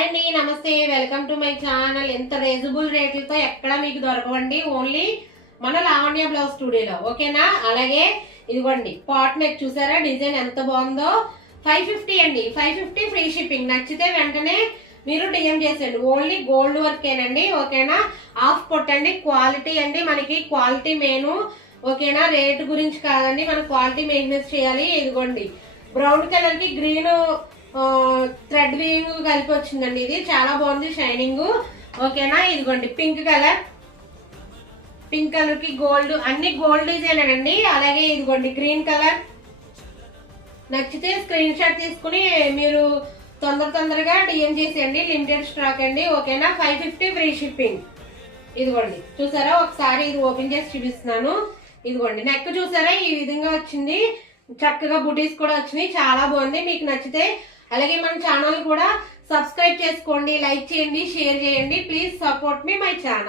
Hi అండి, నమస్తే, welcome to my channel. ఎంత రీజనబుల్ రేట్లతో ఎక్కడ మీకు దొరకవండి, ఓన్లీ మన లావణ్య బ్లౌజ్ స్టూడియోలో. ఓకేనా? అలాగే ఇదిగోండి పాట్ నెక్ చూసారా, డిజైన్ ఎంత బాగుందో. 550 అండి, 550 ఫ్రీ షిప్పింగ్. నచ్చితే వెంటనే మీరు డిఎం చేసేయండి. ఓన్లీ గోల్డ్ వర్కేనండి. ఓకేనా? ఆఫ్ కొట్టండి. క్వాలిటీ అండి, మనకి క్వాలిటీ మెయిన్. ఓకేనా? రేట్ గురించి కాదండి, మనం క్వాలిటీ మెయింటెనెన్స్ చేయాలి. ఇదిగోండి బ్రౌన్ కలర్ కి గ్రీన్ థ్రెడ్ వీవింగ్ కలిపి వచ్చిందండి. ఇది చాలా బాగుంది, షైనింగ్. ఓకేనా? ఇదిగోండి పింక్ కలర్ కి గోల్డ్, అన్ని గోల్డ్ డిజైన్ అండి. అలాగే ఇదిగోండి గ్రీన్ కలర్. నచ్చితే స్క్రీన్ షాట్ తీసుకుని మీరు తొందరగా డిఎం చేసేయండి. లిమిటెడ్ స్టాక్ అండి. ఓకేనా? 550 ఫ్రీ షిప్పింగ్. ఇదిగోండి చూసారా, ఒకసారి ఇది ఓపెన్ చేసి చూపిస్తున్నాను. ఇదిగోండి నెక్ చూసారా, ఈ విధంగా వచ్చింది. చక్కగా బుటీస్ కూడా వచ్చినాయి. చాలా బాగుంది. మీకు నచ్చితే అలాగే మన ఛానల్ కూడా సబ్స్క్రైబ్ చేసుకోండి, లైక్ చేయండి, షేర్ చేయండి. Please support me my channel.